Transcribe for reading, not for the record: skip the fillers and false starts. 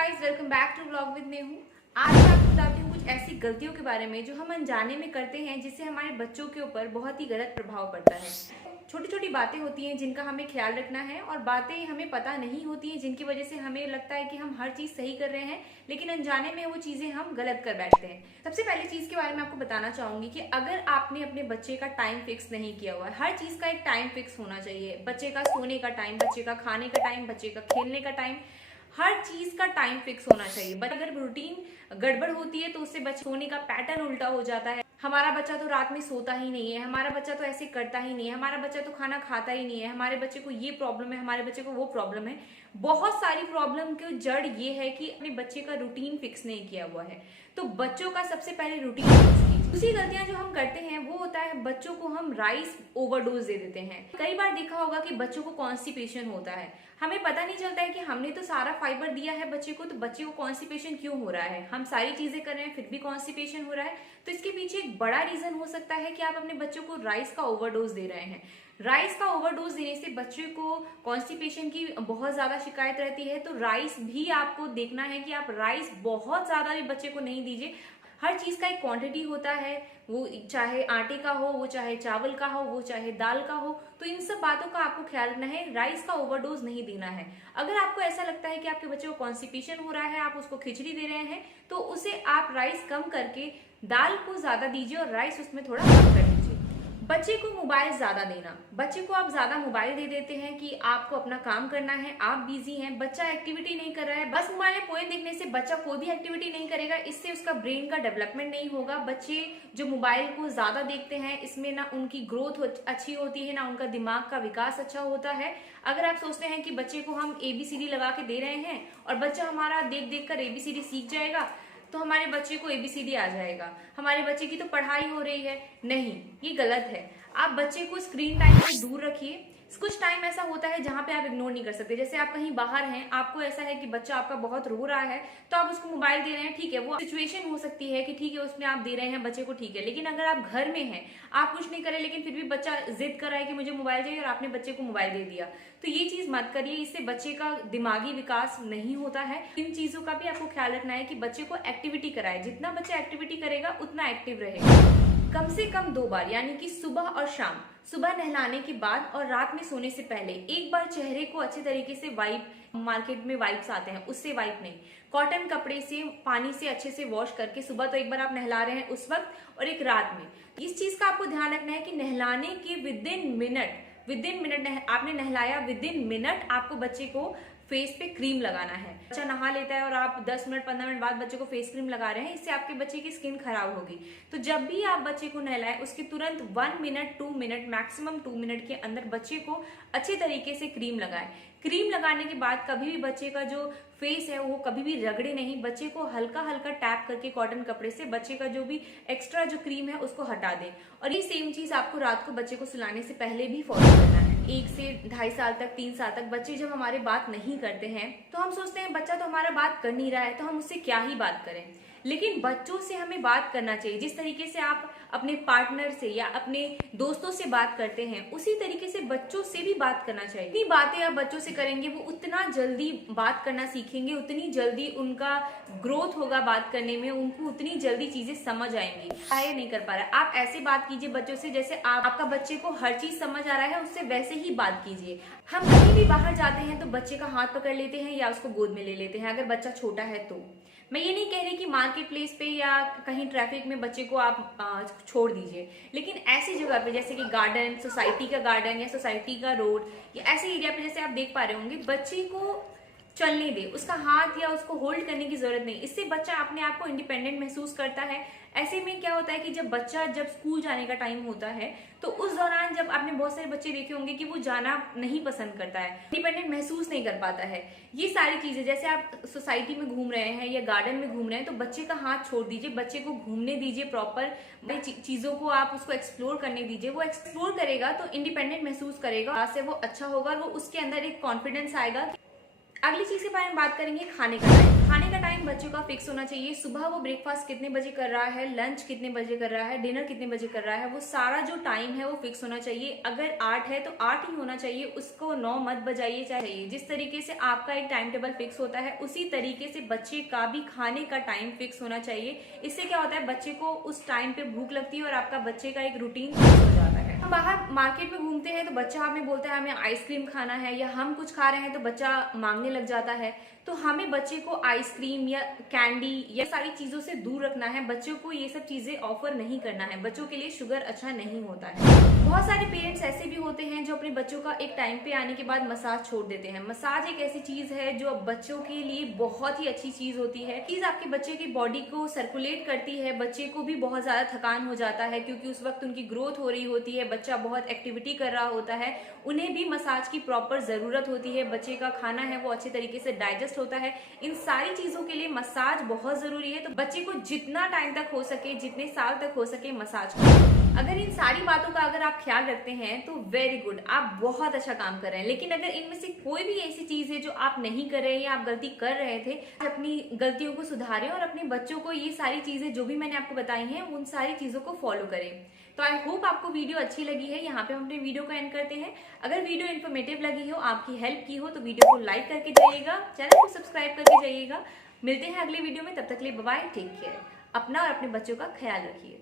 Guys, welcome back to vlog with Nehu. आज मैं आपको बताती हूँ कुछ ऐसी गलतियों के बारे में जो हम अनजाने में करते हैं, जिससे हमारे बच्चों के ऊपर बहुत ही गलत प्रभाव पड़ता है। छोटी छोटी बातें होती हैं जिनका हमें ख्याल रखना है, और बातें हमें पता नहीं होती हैं जिनकी वजह से हमें लगता है कि हम हर चीज सही कर रहे हैं, लेकिन अनजाने में वो चीजें हम गलत कर बैठते हैं। सबसे पहली चीज के बारे में आपको बताना चाहूंगी कि अगर आपने अपने बच्चे का टाइम फिक्स नहीं किया हुआ है, हर चीज का एक टाइम फिक्स होना चाहिए। बच्चे का सोने का टाइम, बच्चे का खाने का टाइम, बच्चे का खेलने का टाइम, हर चीज का टाइम फिक्स होना चाहिए। बट अगर रूटीन गड़बड़ होती है तो उससे बच्चे सोने का पैटर्न उल्टा हो जाता है। हमारा बच्चा तो रात में सोता ही नहीं है, हमारा बच्चा तो ऐसे करता ही नहीं है, हमारा बच्चा तो खाना खाता ही नहीं है, हमारे बच्चे को ये प्रॉब्लम है, हमारे बच्चे को वो प्रॉब्लम है। बहुत सारी प्रॉब्लम की जड़ ये है कि अपने बच्चे का रूटीन फिक्स नहीं किया हुआ है। तो बच्चों का सबसे पहले रूटीन फिक्स कीजिए। दूसरी गलतियां जो हम करते हैं वो होता है, बच्चों को हम राइस ओवरडोज दे देते हैं। कई बार देखा होगा कि बच्चों को कॉन्स्टिपेशन होता है, हमें पता नहीं चलता है कि हमने तो सारा फाइबर दिया है बच्चे को, तो बच्चे को कॉन्स्टिपेशन क्यों हो रहा है। हम सारी चीजें कर रहे हैं फिर भी कॉन्स्टिपेशन हो रहा है। तो इसके पीछे एक बड़ा रीजन हो सकता है कि आप अपने बच्चों को राइस का ओवरडोज दे रहे हैं। राइस का ओवरडोज देने से बच्चे को कॉन्स्टिपेशन की बहुत ज्यादा शिकायत रहती है। तो राइस भी आपको देखना है कि आप राइस बहुत ज्यादा भी बच्चे को नहीं दीजिए। हर चीज का एक क्वांटिटी होता है, वो चाहे आटे का हो, वो चाहे चावल का हो, वो चाहे दाल का हो। तो इन सब बातों का आपको ख्याल रखना है, राइस का ओवरडोज नहीं देना है। अगर आपको ऐसा लगता है कि आपके बच्चे को कॉन्स्टिपेशन हो रहा है, आप उसको खिचड़ी दे रहे हैं, तो उसे आप राइस कम करके दाल को ज्यादा दीजिए और राइस उसमें थोड़ा कम कर दीजिए। बच्चे को मोबाइल ज्यादा देना, बच्चे को आप ज्यादा मोबाइल दे देते हैं कि आपको अपना काम करना है, आप बिजी हैं, बच्चा एक्टिविटी नहीं कर रहा है। बस मोबाइल में पोएम देखने से बच्चा कोई भी एक्टिविटी नहीं करेगा, इससे उसका ब्रेन का डेवलपमेंट नहीं होगा। बच्चे जो मोबाइल को ज्यादा देखते हैं, इसमें ना उनकी ग्रोथ अच्छी होती है, ना उनका दिमाग का विकास अच्छा होता है। अगर आप सोचते हैं कि बच्चे को हम एबीसीडी लगा के दे रहे हैं और बच्चा हमारा देख देख कर एबीसीडी सीख जाएगा, तो हमारे बच्चे को एबीसीडी आ जाएगा, हमारे बच्चे की तो पढ़ाई हो रही है, नहीं, ये गलत है। आप बच्चे को स्क्रीन टाइम से दूर रखिए। कुछ टाइम ऐसा होता है जहां पे आप इग्नोर नहीं कर सकते। जैसे आप कहीं बाहर हैं, आपको ऐसा है कि बच्चा आपका बहुत रो रहा है, तो आप उसको मोबाइल दे रहे हैं, ठीक है, वो सिचुएशन हो सकती है कि ठीक है उसमें आप दे रहे हैं बच्चे को, ठीक है। लेकिन अगर आप घर में हैं, आप कुछ नहीं करें, लेकिन फिर भी बच्चा जिद कर रहा है कि मुझे मोबाइल चाहिए और आपने बच्चे को मोबाइल दे दिया, तो ये चीज मत करिए। इससे बच्चे का दिमागी विकास नहीं होता है। इन चीजों का भी आपको ख्याल रखना है कि बच्चे को एक्टिविटी कराए। जितना बच्चा एक्टिविटी करेगा उतना एक्टिव रहेगा। कम से कम 2 बार, यानी कि सुबह और शाम, सुबह नहलाने के बाद और रात में सोने से पहले एक बार चेहरे को अच्छे तरीके से वाइप, मार्केट में वाइप्स आते हैं उससे वाइप नहीं, कॉटन कपड़े से पानी से अच्छे से वॉश करके, सुबह तो एक बार आप नहला रहे हैं उस वक्त, और एक रात में। इस चीज का आपको ध्यान रखना है कि नहलाने के विद इन मिनट आपने नहलाया, विद इन मिनट आपको बच्चे को फेस पे क्रीम लगाना है। बच्चा नहा लेता है और आप 10 मिनट 15 मिनट बाद बच्चे को फेस क्रीम लगा रहे हैं, इससे आपके बच्चे की स्किन खराब होगी। तो जब भी आप बच्चे को नहलाएं, उसके तुरंत 1 मिनट 2 मिनट मैक्सिमम 2 मिनट के अंदर बच्चे को अच्छे तरीके से क्रीम लगाएं। क्रीम लगाने के बाद कभी भी बच्चे का जो फेस है वो कभी भी रगड़े नहीं, बच्चे को हल्का हल्का टैप करके कॉटन कपड़े से बच्चे का जो भी एक्स्ट्रा जो क्रीम है उसको हटा दें। और ये सेम चीज आपको रात को बच्चे को सुलाने से पहले भी फॉलो करना है। 1 से 2.5 साल तक, 3 साल तक बच्चे जब हमारे बात नहीं करते हैं तो हम सोचते हैं बच्चा तो हमारा बात कर नहीं रहा है, तो हम उससे क्या ही बात करें। लेकिन बच्चों से हमें बात करना चाहिए। जिस तरीके से आप अपने पार्टनर से या अपने दोस्तों से बात करते हैं, उसी तरीके से बच्चों से भी बात करना चाहिए। जितनी बातें आप बच्चों से करेंगे वो उतना जल्दी बात करना सीखेंगे, उतनी जल्दी उनका ग्रोथ होगा बात करने में, उनको उतनी जल्दी चीजें समझ आएंगी। ये नहीं कर पा रहा है, आप ऐसे बात कीजिए बच्चों से जैसे आपका बच्चे को हर चीज समझ आ रहा है, उससे वैसे ही बात कीजिए। हम कहीं भी बाहर जाते हैं तो बच्चे का हाथ पकड़ लेते हैं या उसको गोद में ले लेते हैं, अगर बच्चा छोटा है तो। मैं ये नहीं कह रही कि मार्केट प्लेस पे या कहीं ट्रैफिक में बच्चे को आप छोड़ दीजिए, लेकिन ऐसी जगह पे जैसे कि गार्डन, सोसाइटी का गार्डन या सोसाइटी का रोड या ऐसे एरिया पे जैसे आप देख पा रहे होंगे, बच्चे को चलने दे, उसका हाथ या उसको होल्ड करने की जरूरत नहीं। इससे बच्चा अपने आप को इंडिपेंडेंट महसूस करता है। ऐसे में क्या होता है कि जब स्कूल जाने का टाइम होता है तो उस दौरान जब आपने बहुत सारे बच्चे देखे होंगे कि वो जाना नहीं पसंद करता है, इंडिपेंडेंट महसूस नहीं कर पाता है। ये सारी चीजें, जैसे आप सोसाइटी में घूम रहे हैं या गार्डन में घूम रहे हैं, तो बच्चे का हाथ छोड़ दीजिए, बच्चे को घूमने दीजिए, प्रॉपर चीजों को आप उसको एक्सप्लोर करने दीजिए। वो एक्सप्लोर करेगा तो इंडिपेंडेंट महसूस करेगा, से वो अच्छा होगा और वो उसके अंदर एक कॉन्फिडेंस आएगा। अगली चीज के बारे में बात करेंगे खाने का टाइम। खाने का टाइम बच्चों का फिक्स होना चाहिए। सुबह वो ब्रेकफास्ट कितने बजे कर रहा है, लंच कितने बजे कर रहा है, डिनर कितने बजे कर रहा है, वो सारा जो टाइम है वो फिक्स होना चाहिए। अगर 8 है तो 8 ही होना चाहिए, उसको 9 मत बजाइए। चाहिए जिस तरीके से आपका एक टाइम टेबल फिक्स होता है उसी तरीके से बच्चे का भी खाने का टाइम फिक्स होना चाहिए। इससे क्या होता है, बच्चे को उस टाइम पे भूख लगती है और आपका बच्चे का एक रूटीन फिक्स हो जाता है। हम बाहर मार्केट में घूमते हैं तो बच्चा हमें बोलता है हमें आइसक्रीम खाना है, या हम कुछ खा रहे हैं तो बच्चा मांगने लग जाता है। तो हमें बच्चे को आइसक्रीम या कैंडी या सारी चीजों से दूर रखना है। बच्चों को ये सब चीजें ऑफर नहीं करना है। बच्चों के लिए शुगर अच्छा नहीं होता है। बहुत सारे पेरेंट्स ऐसे भी होते हैं जो अपने बच्चों का एक टाइम पे आने के बाद मसाज छोड़ देते हैं। मसाज एक ऐसी चीज है जो बच्चों के लिए बहुत ही अच्छी चीज होती है। चीज आपके बच्चे की बॉडी को सर्कुलेट करती है। बच्चे को भी बहुत ज्यादा थकान हो जाता है क्योंकि उस वक्त उनकी ग्रोथ हो रही होती है, बच्चा बहुत एक्टिविटी कर रहा होता है, उन्हें भी मसाज की प्रॉपर जरूरत होती है। बच्चे का खाना है वो अच्छे तरीके से डाइजेस्ट होता है। इन सारी चीजों के लिए मसाज बहुत जरूरी है। तो बच्चे को जितना टाइम तक हो सके, जितने साल तक हो सके, मसाज करें। अगर इन सारी बातों का अगर आप ख्याल रखते हैं तो वेरी गुड, आप बहुत अच्छा काम कर रहे हैं। लेकिन अगर इनमें से कोई भी ऐसी चीज है जो आप नहीं कर रहे हैं या आप गलती कर रहे थे, अपनी गलतियों को सुधारें और अपने बच्चों को ये सारी चीजें जो भी मैंने आपको बताई हैं उन सारी चीजों को फॉलो करें। तो आई होप आपको वीडियो अच्छी लगी है। यहाँ पे हम अपने वीडियो को एंड करते हैं। अगर वीडियो इन्फॉर्मेटिव लगी हो, आपकी हेल्प की हो, तो वीडियो को लाइक करके जाइएगा, चैनल को सब्सक्राइब करके जाइएगा। मिलते हैं अगले वीडियो में, तब तक के लिए बाय बाय, टेक केयर। अपना और अपने बच्चों का ख्याल रखिए।